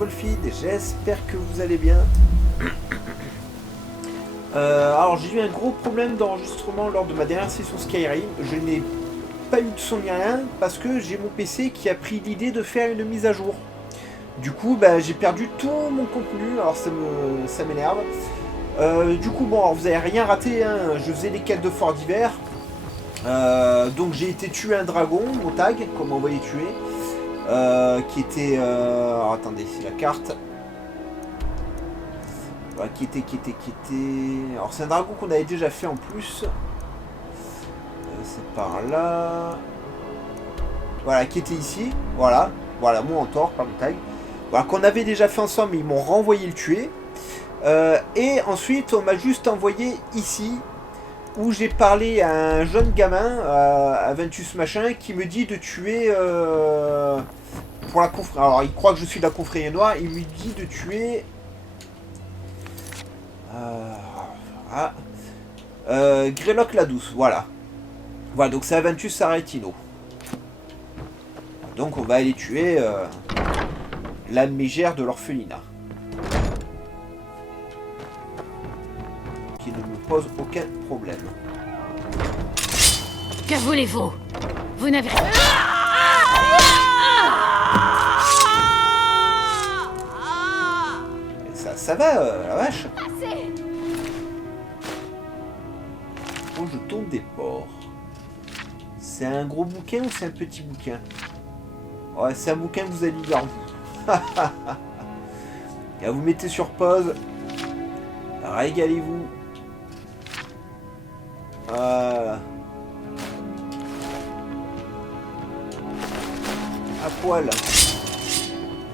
Wolfid, j'espère que vous allez bien. Alors j'ai eu un gros problème d'enregistrement lors de ma dernière session Skyrim. Je n'ai pas eu de son ni rien parce que j'ai mon PC qui a pris l'idée de faire une mise à jour. Du coup j'ai perdu tout mon contenu, alors ça m'énerve. Du coup bon, alors, vous avez rien raté, hein. Je faisais les quêtes de fort d'hiver. Donc j'ai été tuer un dragon, mon tag, comme on va les tuer. Qui était... alors attendez, c'est la carte. Voilà, qui était... Alors c'est un dragon qu'on avait déjà fait en plus. C'est par là. Voilà, qui était ici. Voilà, mon mentor, pas mon tag. Voilà, qu'on avait déjà fait ensemble, mais ils m'ont renvoyé le tuer. Et ensuite, on m'a juste envoyé ici, où j'ai parlé à un jeune gamin, Aventus machin, qui me dit de tuer... pour la confrérie. Alors, il croit que je suis de la confrérie noire. Il lui dit de tuer... Greylock la douce, voilà. Voilà, donc c'est Aventus Aretino. Donc on va aller tuer la mégère de l'orphelinat. Qui ne me pose aucun problème. Que voulez-vous? Vous n'avez rien... Ça va, la vache. Oh, je tombe des porcs. C'est un gros bouquin ou c'est un petit bouquin? Ouais, c'est un bouquin que vous allez lire. Et là, vous mettez sur pause. Régalez-vous. Voilà. À poil.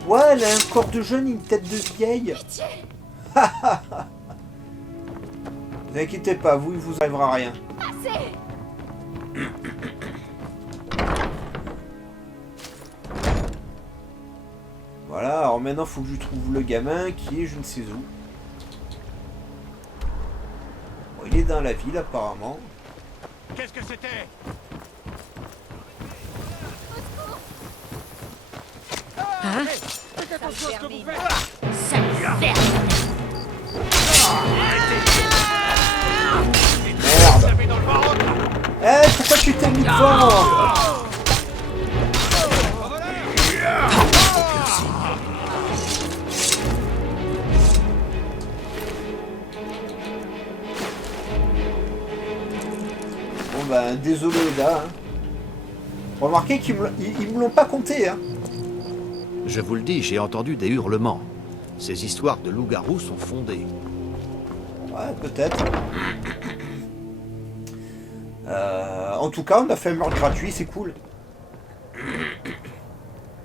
Ouais, elle a un corps de jeune et une tête de vieille. Ne vous inquiétez pas, vous, il vous arrivera rien. Voilà, alors maintenant, il faut que je trouve le gamin qui est je ne sais où. Bon, il est dans la ville, apparemment. Qu'est-ce que c'était? Hein? Faites attention à ce que vous faites! Ça me fait... Merde! Eh, pourquoi tu t'es mis devant? Bon ben, désolé les gars. Hein. Remarquez qu'ils me l'ont pas compté. Hein. Je vous le dis, j'ai entendu des hurlements. Ces histoires de loups-garous sont fondées. Ouais, peut-être. En tout cas, on a fait un meurtre gratuit, c'est cool.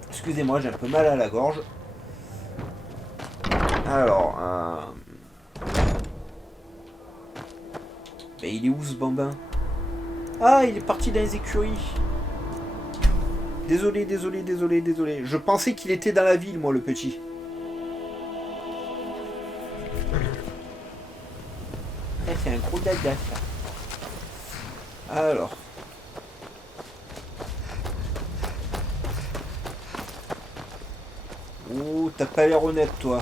Excusez-moi, j'ai un peu mal à la gorge. Alors, mais il est où ce bambin? Ah, il est parti dans les écuries. Désolé. Je pensais qu'il était dans la ville, moi, le petit. C'est un gros dada, ça. Alors. Oh, t'as pas l'air honnête, toi.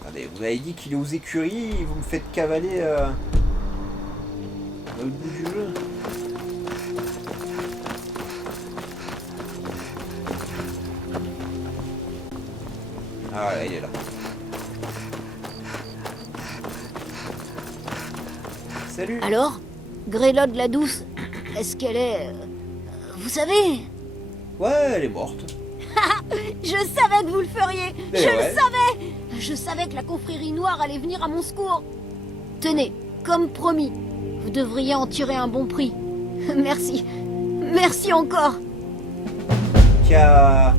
Attendez, vous avez dit qu'il est aux écuries, vous me faites cavaler au bout du jeu. Ah là, il est là. Salut. Alors, Greylock la douce, est-ce qu'elle est... vous savez? Ouais, elle est morte. Je savais que vous le feriez. Mais Je ouais. le savais. Je savais que la confrérie noire allait venir à mon secours. Tenez, comme promis, vous devriez en tirer un bon prix. Merci. Merci encore. Qui a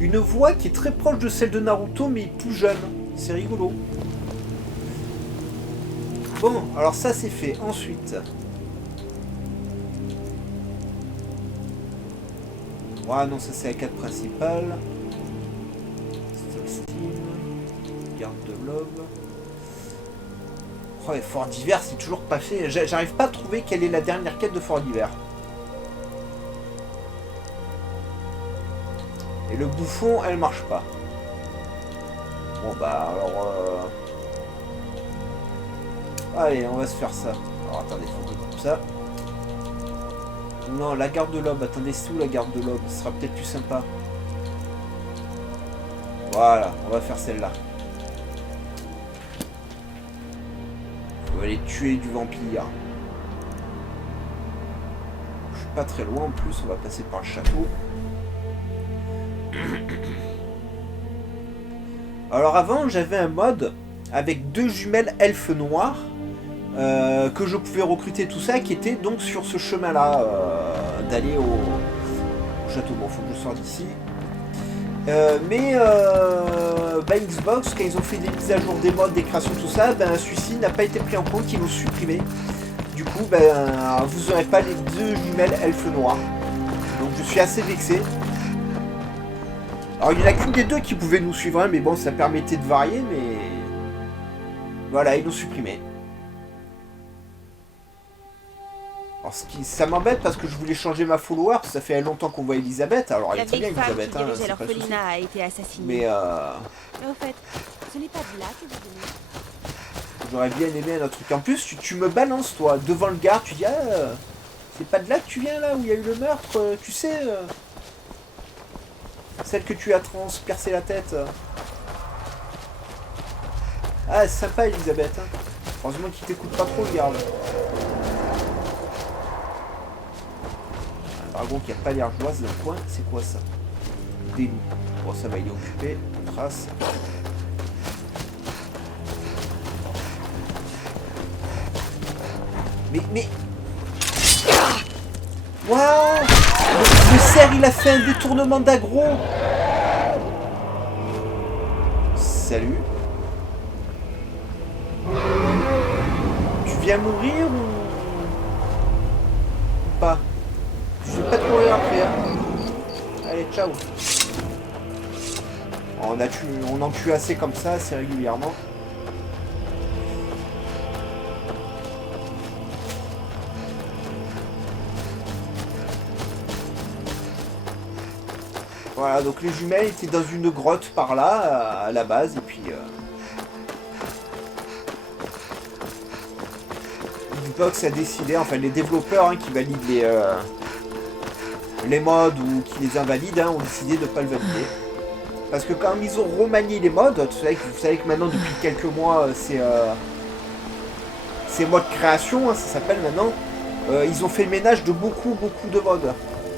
une voix qui est très proche de celle de Naruto, mais plus jeune. C'est rigolo. Bon, alors ça c'est fait. Ensuite... Ouais, non, ça c'est la quête principale. Stolstein. là. Oh, et Fort d'hiver, c'est toujours pas fait. J'arrive pas à trouver quelle est la dernière quête de Fort d'hiver. Et le bouffon, elle marche pas. Bon bah alors... Allez, on va se faire ça. Alors attendez, faut que je coupe ça. Non, la garde de l'aube. Attendez, c'est où la garde de l'aube? Ce sera peut-être plus sympa. Voilà, on va faire celle-là. On va aller tuer du vampire. Je suis pas très loin en plus, on va passer par le château. Alors avant, j'avais un mode avec 2 jumelles elfes noirs que je pouvais recruter tout ça, qui était donc sur ce chemin-là d'aller au château. Bon, faut que je sorte d'ici. Bah, Xbox, quand ils ont fait des mises à jour des modes, des créations, tout ça, ben celui-ci n'a pas été pris en compte, ils l'ont supprimé. Du coup, ben vous n'aurez pas les 2 jumelles elfes noirs. Donc je suis assez vexé. Alors il n'y en a qu'une des 2 qui pouvait nous suivre, hein, mais bon, ça permettait de varier, mais... Voilà, ils l'ont supprimé. Alors ça m'embête parce que je voulais changer ma follower, ça fait longtemps qu'on voit Elisabeth, alors elle est très bien Elisabeth, hein, c'est pas le souci. A été assassinée. Mais au fait, ce n'est pas de là que vous venez. j'aurais bien aimé un autre truc. En plus, tu me balances, toi, devant le garde, tu dis, ah, c'est pas de là que tu viens, là, où il y a eu le meurtre, tu sais, celle que tu as transpercé la tête. Ah, c'est sympa, Elisabeth, hein. Heureusement qu'il t'écoute pas trop, le garde. Un dragon qui a pas l'air joie, c'est dans le coin, c'est quoi ça? Des loups. Bon, ça va, il est occupé, on trace. Mais... Waouh! Le cerf, il a fait un détournement d'aggro! Salut. Tu viens mourir ou pas? Je vais pas te mourir après. Hein. Allez, ciao. On en tue assez comme ça, assez régulièrement. Voilà, donc les jumelles étaient dans une grotte par là, à la base, et puis... Xbox a décidé, enfin les développeurs hein, qui valident les mods ou qui les invalident, hein, ont décidé de ne pas le valider. Parce que quand ils ont remanié les mods, vous savez que maintenant depuis quelques mois c'est mode création, hein, ça s'appelle maintenant, ils ont fait le ménage de beaucoup de mods.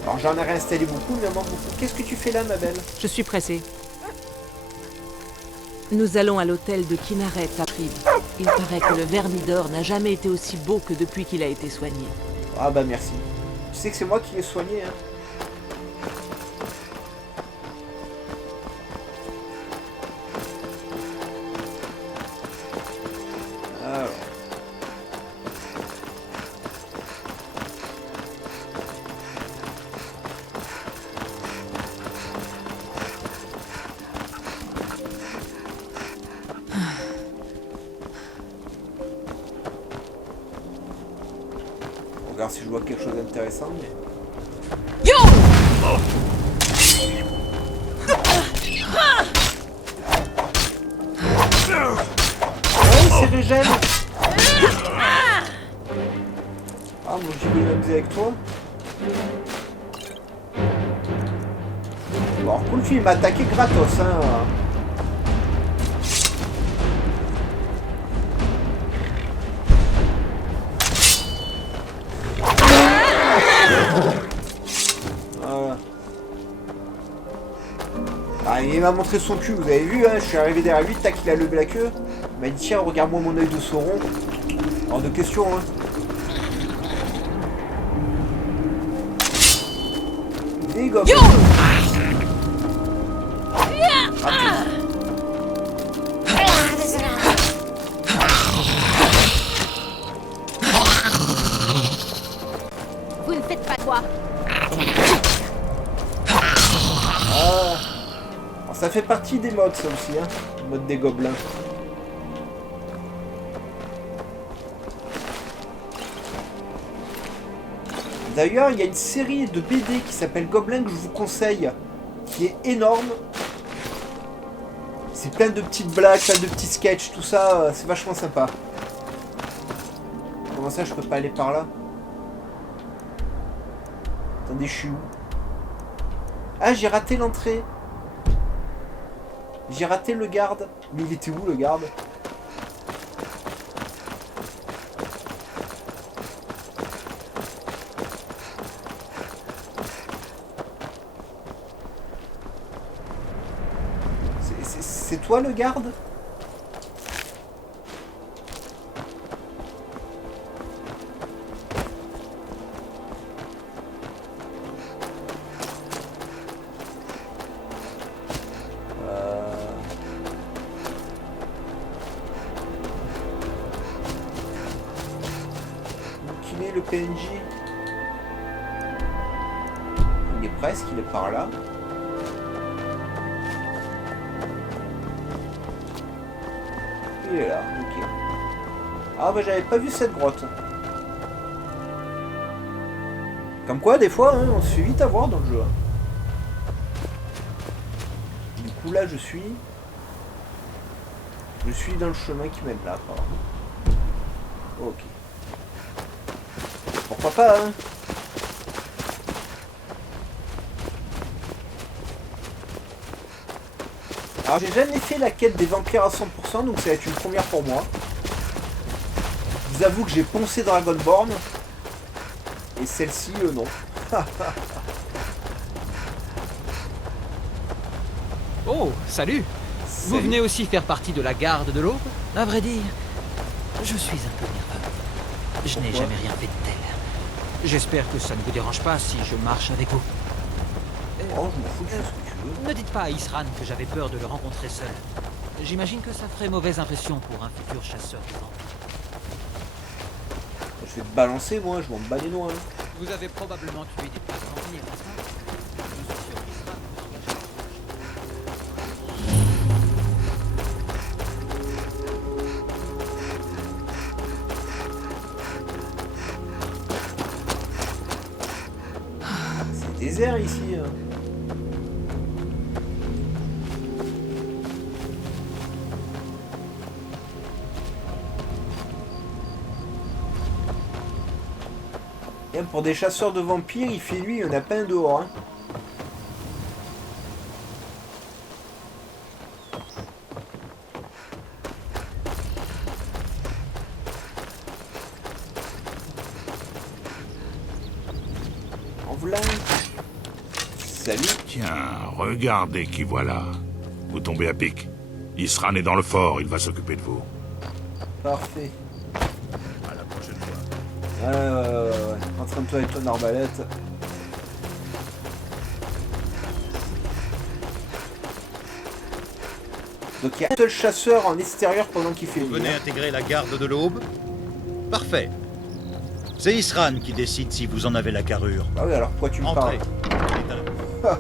Alors j'en ai réinstallé beaucoup, mais vraiment beaucoup. Qu'est-ce que tu fais là, ma belle? Je suis pressée. Nous allons à l'hôtel de Kinaret à Prib. Il paraît que le Vermidor n'a jamais été aussi beau que depuis qu'il a été soigné. Ah bah merci. Tu sais que c'est moi qui l'ai soigné, hein. Alors. On regarde si je vois quelque chose d'intéressant, mais... Yo! Ouais, c'est Régène. Ah, moi j'ai voulu m'amuser avec toi. Bon, cool, il m'a attaqué gratos, hein. Voilà. Ah, il m'a montré son cul, vous avez vu, hein, je suis arrivé derrière lui, tac, il a levé la queue. Il m'a dit, tiens, regarde-moi mon œil de Sauron. Hors de question, hein. Des gobelins. Vous ne faites pas quoi? Alors, ça fait partie des modes, ça aussi, hein. Le mode des gobelins. D'ailleurs, il y a une série de BD qui s'appelle Gobelin que je vous conseille, qui est énorme. C'est plein de petites blagues, plein de petits sketchs, tout ça, c'est vachement sympa. Comment ça, je peux pas aller par là? Attendez, je suis où? Ah, j'ai raté l'entrée. J'ai raté le garde. Mais il était où, le garde? C'est toi, le garde? Qui est le PNJ? Il est presque, il est par là. Il est là, ok. Ah bah j'avais pas vu cette grotte. Comme quoi, des fois, hein, on se fait vite avoir dans le jeu. Du coup, là, je suis dans le chemin qui mène là, apparemment. Ok. Pourquoi pas, hein? Alors, j'ai jamais fait la quête des vampires à 100%, donc ça va être une première pour moi. Je vous avoue que j'ai poncé Dragonborn. Et celle-ci, non. Oh, salut. Vous venez aussi faire partie de la garde de l'Aube? À vrai dire, je suis un peu nerveux. Je n'ai jamais rien fait de tel. J'espère que ça ne vous dérange pas si je marche avec vous. Oh, je m'en fous, tu fais ce que tu veux. Ne dites pas à Isran que j'avais peur de le rencontrer seul. J'imagine que ça ferait mauvaise impression pour un futur chasseur de vampires. Je vais te balancer, moi, je m'en bats les noix. Hein. Vous avez probablement tué des places vampires, n'est-ce pas? Je suis sûr qu'Isran vous engagera. C'est désert ici. Hein. Et pour des chasseurs de vampires, il fait nuit, il n'y en a pas un dehors. Hein. En voilà. Salut. Tiens, regardez qui voilà. Vous tombez à pic. Isran est dans le fort, il va s'occuper de vous. Parfait. À la prochaine fois. Ouais. Entraîne-toi avec ton arbalète. Donc il y a un seul chasseur en extérieur pendant qu'il fait Vous nuit. venez intégrer la garde de l'Aube? Parfait. C'est Isran qui décide si vous en avez la carrure. Ah oui, alors pourquoi tu me parles? Entrez. Il est à la-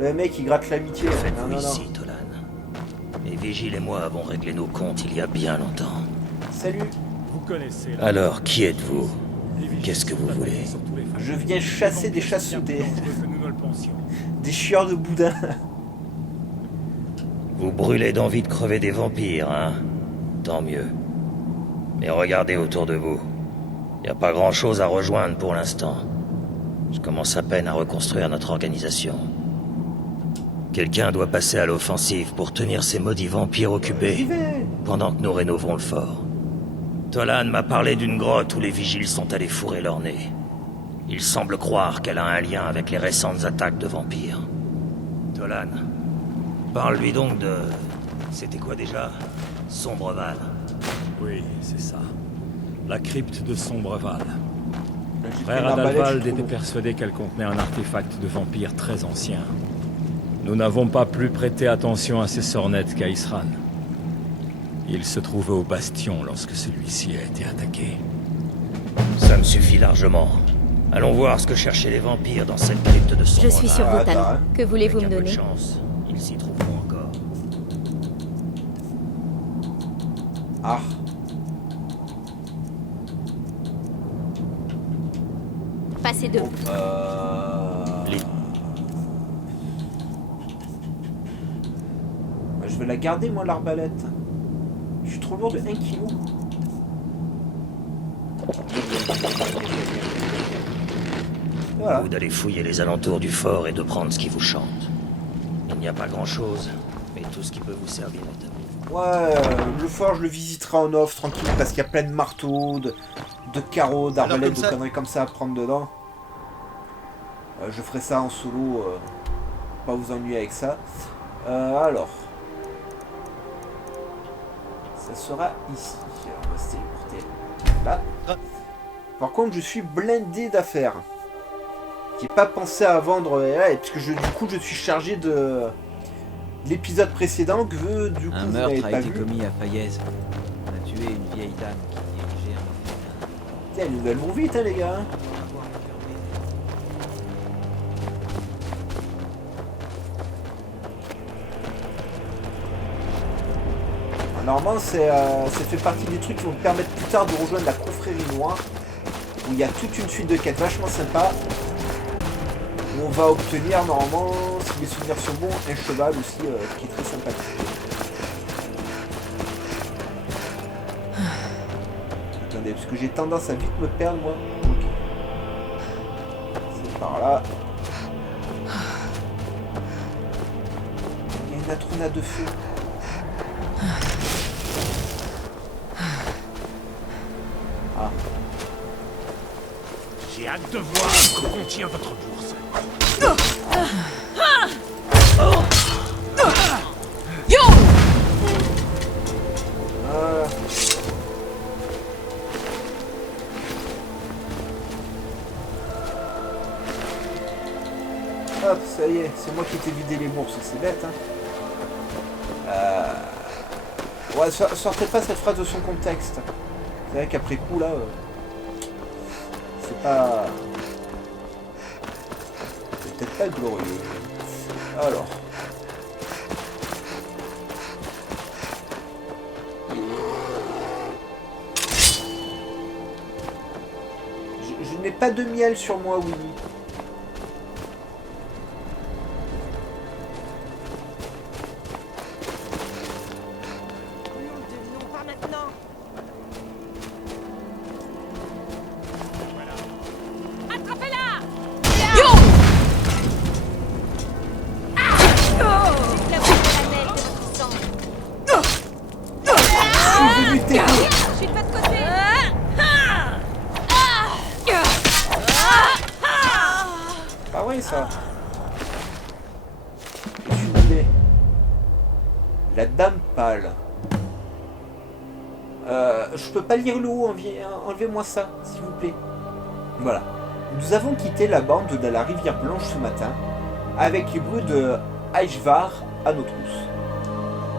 Le mec il gratte l'amitié. Faites-vous ici, Tolan. Les vigiles et moi avons réglé nos comptes il y a bien longtemps. Salut. Alors, qui êtes-vous? Qu'est-ce que vous voulez? Je viens chasser des chasseurs, des chieurs de boudin. Vous brûlez d'envie de crever des vampires, hein? Tant mieux. Mais regardez autour de vous. Il n'y a pas grand-chose à rejoindre pour l'instant. Je commence à peine à reconstruire notre organisation. Quelqu'un doit passer à l'offensive pour tenir ces maudits vampires J'y occupés, vais. pendant que nous rénovons le fort. Tolan m'a parlé d'une grotte où les vigiles sont allés fourrer leur nez. Il semble croire qu'elle a un lien avec les récentes attaques de vampires. Tolan, parle-lui donc de... C'était quoi déjà? Sombreval. Oui, c'est ça. La crypte de Sombreval. Là, j'ai pris Frère une arbalète, Adalbald je suis était trop persuadé qu'elle contenait un artefact de vampire très ancien. Nous n'avons pas plus prêté attention à ces sornettes qu'à Isran. Il se trouvait au bastion lorsque celui-ci a été attaqué. Ça me suffit largement. Allons voir ce que cherchaient les vampires dans cette crypte de Sombreval. Je suis sur Ah, vos talons. attends, hein. Que voulez-vous me Avec un peu de donner? chance, ils s'y trouveront encore. Ah. Passez deux. Je vais la garder, moi, l'arbalète. Je suis trop lourd de 1 kg. Voilà. Vous d'aller fouiller les alentours du fort et de prendre ce qui vous chante. Il n'y a pas grand-chose, mais tout ce qui peut vous servir est à vous. Ouais, le fort, je le visiterai en off, tranquille, parce qu'il y a plein de marteaux, de carreaux, d'arbalètes, de conneries comme ça à prendre dedans. Je ferai ça en solo, pas vous ennuyer avec ça. Alors, ça sera ici. On va se téléporter là. Par contre, je suis blindé d'affaires. J'ai pas pensé à vendre, puisque du coup, je suis chargé de l'épisode précédent que du coup, un vous n'avez meurtre pas a été vu. commis à Fayez. On a tué une vieille dame qui dirigeait un orphelinat. Tiens, elles vont vite, hein, les gars. Normalement, ça fait partie des trucs qui vont me permettre plus tard de rejoindre la confrérie noire, où il y a toute une suite de quêtes vachement sympa, où on va obtenir normalement, si mes souvenirs sont bons, un cheval aussi, qui est très sympathique. Attendez, parce que j'ai tendance à vite me perdre, moi. Ok. C'est par là. Il y a une atrona de feu. Ah. J'ai hâte de voir ce que contient votre bourse. Hop, ça y est, c'est moi qui t'ai vidé les bourses, c'est bête, hein. Ouais, sortez pas cette phrase de son contexte. C'est vrai qu'après coup, là, c'est pas... C'est peut-être pas glorieux. Alors... Je n'ai pas de miel sur moi, Willy. Ah ouais, ça. Je suis boulet. La dame pâle. Je peux pas lire le haut, enlevez-moi ça, s'il vous plaît. Voilà. Nous avons quitté la bande de la rivière Blanche ce matin, avec les bruits de Aishvar à nos trousses.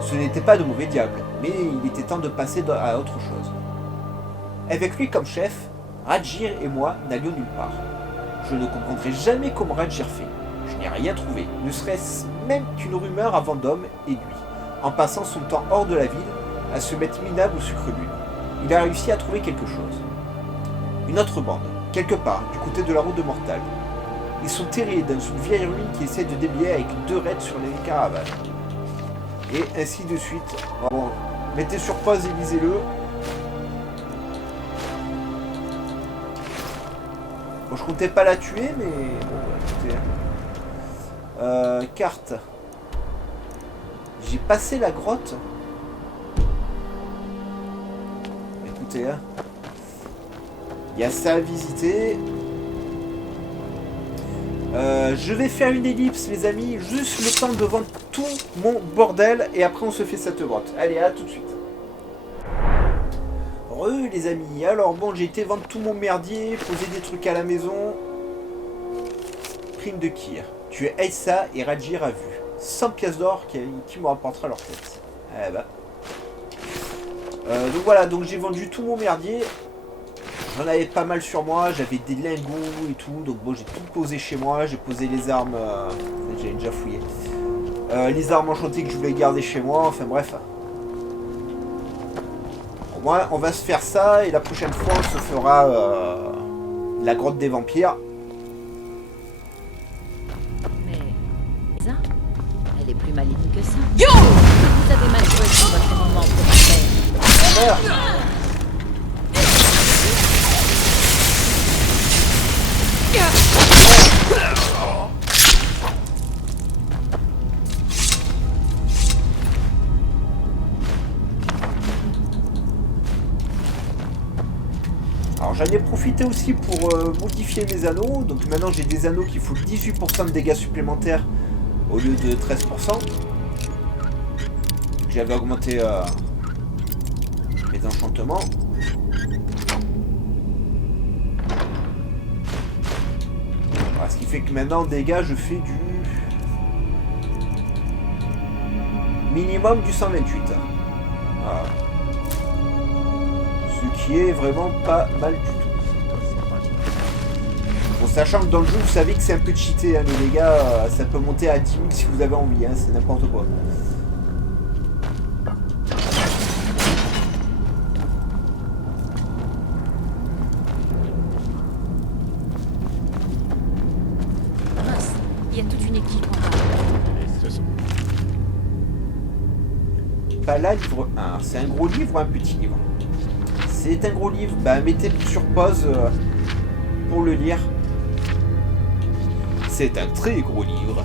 Ce n'était pas de mauvais diable, mais il était temps de passer à autre chose. Avec lui comme chef, Radjir et moi n'allions nulle part. Je ne comprendrai jamais comment Radjir fait. Je n'ai rien trouvé, ne serait-ce même qu'une rumeur à Vendôme et lui, en passant son temps hors de la ville, à se mettre minable au sucre lune. Il a réussi à trouver quelque chose. Une autre bande, quelque part, du côté de la route de Mortal. Ils sont terrés dans une vieille ruine qui essaie de déblayer avec 2 raids sur les caravanes. Et ainsi de suite. Bon, mettez sur pause et lisez-le. Bon, je comptais pas la tuer, mais bon, écoutez. Carte. J'ai passé la grotte. Écoutez, hein. Il y a ça à visiter. Je vais faire une ellipse, les amis. Juste le temps de vendre tout mon bordel. Et après, on se fait cette grotte. Allez, à tout de suite. Les amis. Alors, bon, j'ai été vendre tout mon merdier. Poser des trucs à la maison. Prime de Kyr. Tu es Aïssa et Radjir à vue. 100 pièces d'or qui me rapportera leur tête. Eh bah. Donc voilà, donc j'ai vendu tout mon merdier. J'en avais pas mal sur moi, j'avais des lingots et tout, donc bon j'ai tout posé chez moi, j'ai posé les armes, j'avais déjà fouillé. Les armes enchantées que je voulais garder chez moi, enfin bref. Au moins on va se faire ça et la prochaine fois on se fera la grotte des vampires. maligne que ça. Vous avez mal choisi votre moment pour le faire. Merde. Alors j'en ai profité aussi pour modifier mes anneaux. Donc maintenant j'ai des anneaux qui font 18% de dégâts supplémentaires au lieu de 13%. J'avais augmenté mes enchantements. Voilà, ce qui fait que maintenant en dégâts je fais du minimum du 128. Voilà. Ce qui est vraiment pas mal du tout. Bon, sachant que dans le jeu vous savez que c'est un peu cheaté, hein, les dégâts ça peut monter à 10 000 si vous avez envie, hein, c'est n'importe quoi. Il y a toute une équipe en bas. Pas là, livre 1. C'est un gros livre ou un petit livre? C'est un gros livre. Bah, mettez sur pause pour le lire. C'est un très gros livre.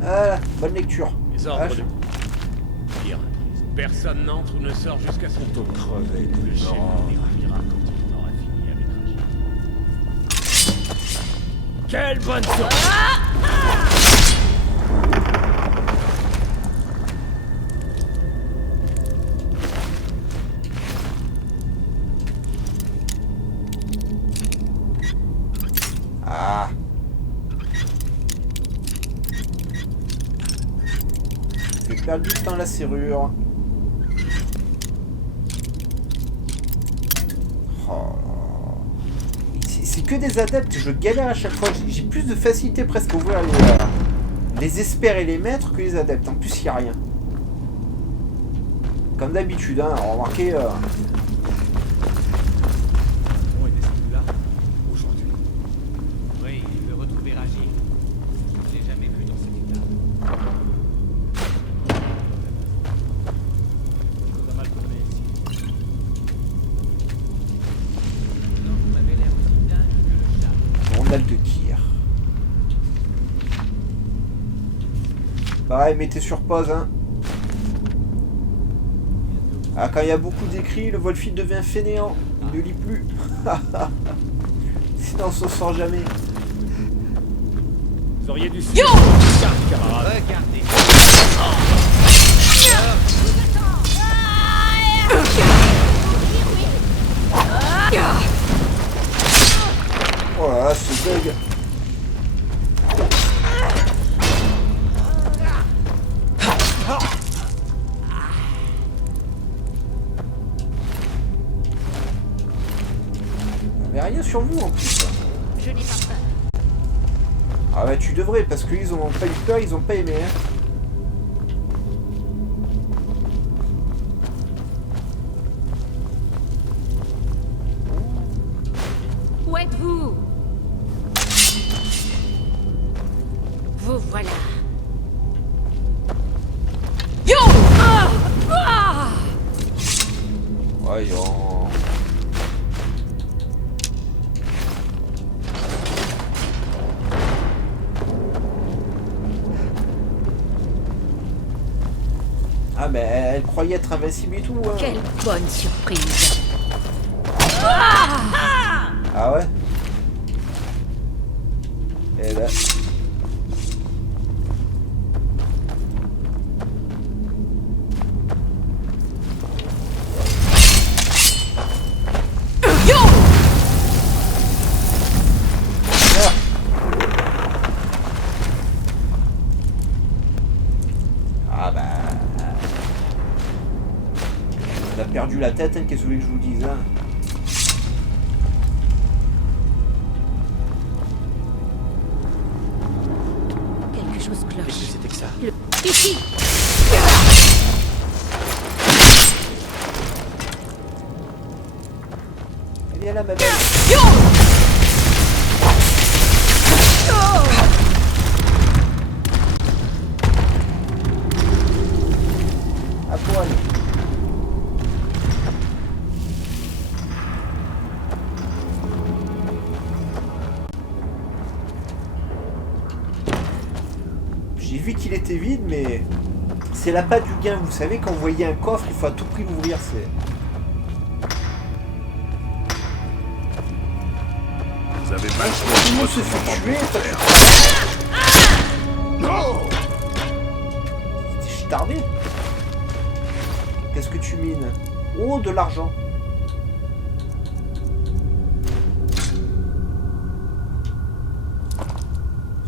Voilà, bonne lecture. Les ordres de... Dire, personne n'entre ou ne sort jusqu'à son tour. Crevé. Le chef les rappellera quand il aura fini avec Rachid. Quelle bonne sortie! Ah. J'ai perdu dans la serrure. Oh. C'est que des adeptes, je galère à chaque fois. J'ai plus de facilité presque à ouvrir les experts et les maîtres que les adeptes. En plus, il n'y a rien. Comme d'habitude, hein, remarquez. On est descendu là aujourd'hui. Oui, il veut retrouver Rachid. Je l'ai jamais vu dans cet état. Pas mal tourné ici. Non, vous m'avez l'air aussi dingue que le chat. Rondelle de Kyr. Pareil, mettez sur pause, hein. Ah, quand il y a beaucoup d'écrits, le Wolfid devient fainéant. Il ne lit plus. Sinon, on s'en sort jamais. Vous auriez dû suivre vos camarades. Regardez. Oh là là, ce bug. Mais rien sur vous en plus. Je n'ai pas peur. Ah bah tu devrais parce qu'ils ont pas eu peur, ils ont pas aimé. Hein. Où êtes-vous? Vous voilà. Yo! Voyons. Ah mais elle croyait être invincible et tout. Hein. Quelle bonne surprise. Ah ouais. Et là. Ah bah. On a perdu la tête, hein, qu'est-ce que vous voulez que je vous dise hein. Quelque chose cloche. Qu'est-ce que c'était que ça? Ici! là, ma belle. À poil. J'ai vu qu'il était vide, mais c'est l'appât du gain. Vous savez, quand vous voyez un coffre, il faut à tout prix l'ouvrir. C'est... Vous avez mal Tout le monde se fait tuer. Non. Je suis tardé. Qu'est-ce que tu mines? Oh, de l'argent.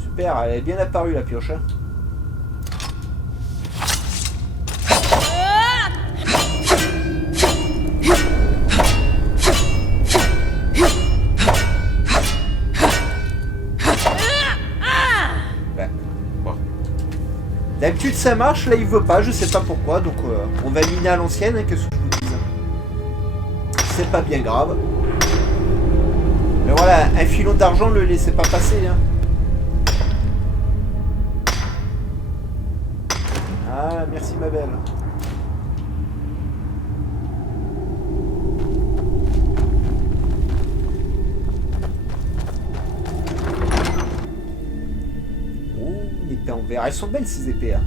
Super, elle est bien apparue la pioche. Hein. D'habitude ça marche, là il veut pas, je sais pas pourquoi, donc on va miner à l'ancienne, hein, que ce que je vous dise. C'est pas bien grave. Mais voilà, un filon d'argent, le laissez pas passer. Hein. Ah, merci ma belle. En verre. Elles sont belles ces épées. Hein.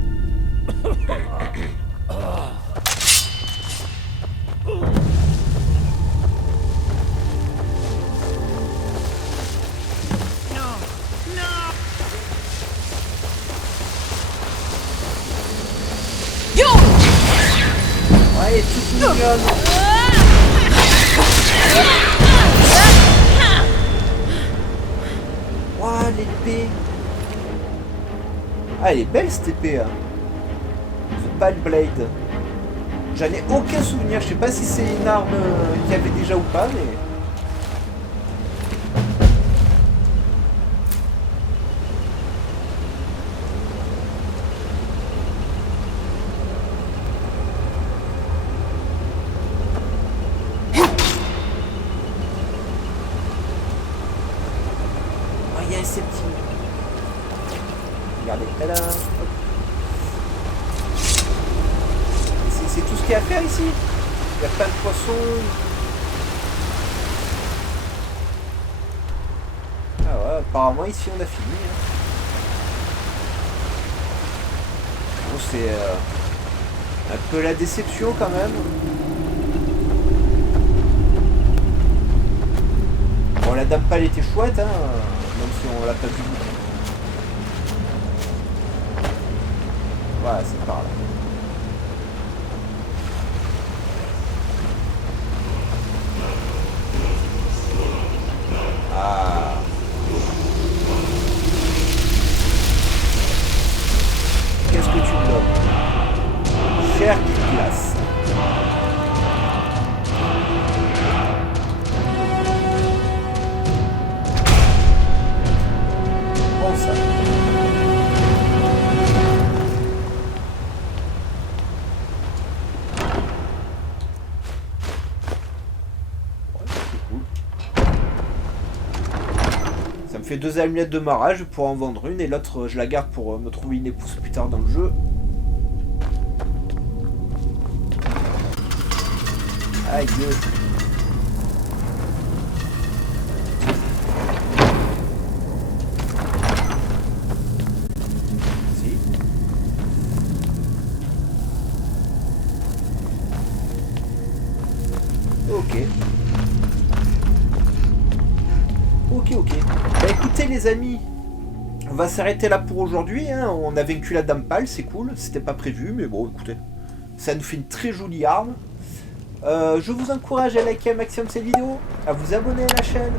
Ouais, toute mignonne. Ouah, l'épée. Ah, elle est belle cette épée. Hein. The Pale Blade. J'en ai aucun souvenir. Je sais pas si c'est une arme qu'il y avait déjà ou pas, mais... Oh, il y a un septime. Regardez, elle a... C'est tout ce qu'il y a à faire ici. Il y a plein de poissons. Ah ouais, apparemment ici on a fini. Hein. Bon, c'est un peu la déception quand même. Bon, la dame pâle était chouette, hein, même si on l'a pas vu. Voilà, c'est par là. Ah. Qu'est-ce que tu me donnes? Cher qui glace. Bon ça. Fait 2 amulettes de marage pour en vendre une et l'autre je la garde pour me trouver une épouse plus tard dans le jeu. Aïe. Si. Ok. Ok. Bah écoutez les amis, on va s'arrêter là pour aujourd'hui. Hein. On a vaincu la dame pâle, c'est cool. C'était pas prévu, mais bon écoutez, ça nous fait une très jolie arme. Je vous encourage à liker un maximum cette vidéo, à vous abonner à la chaîne.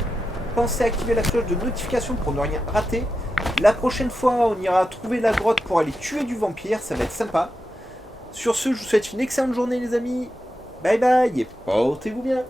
Pensez à activer la cloche de notification pour ne rien rater. La prochaine fois, on ira trouver la grotte pour aller tuer du vampire, ça va être sympa. Sur ce, je vous souhaite une excellente journée les amis. Bye bye et portez-vous bien.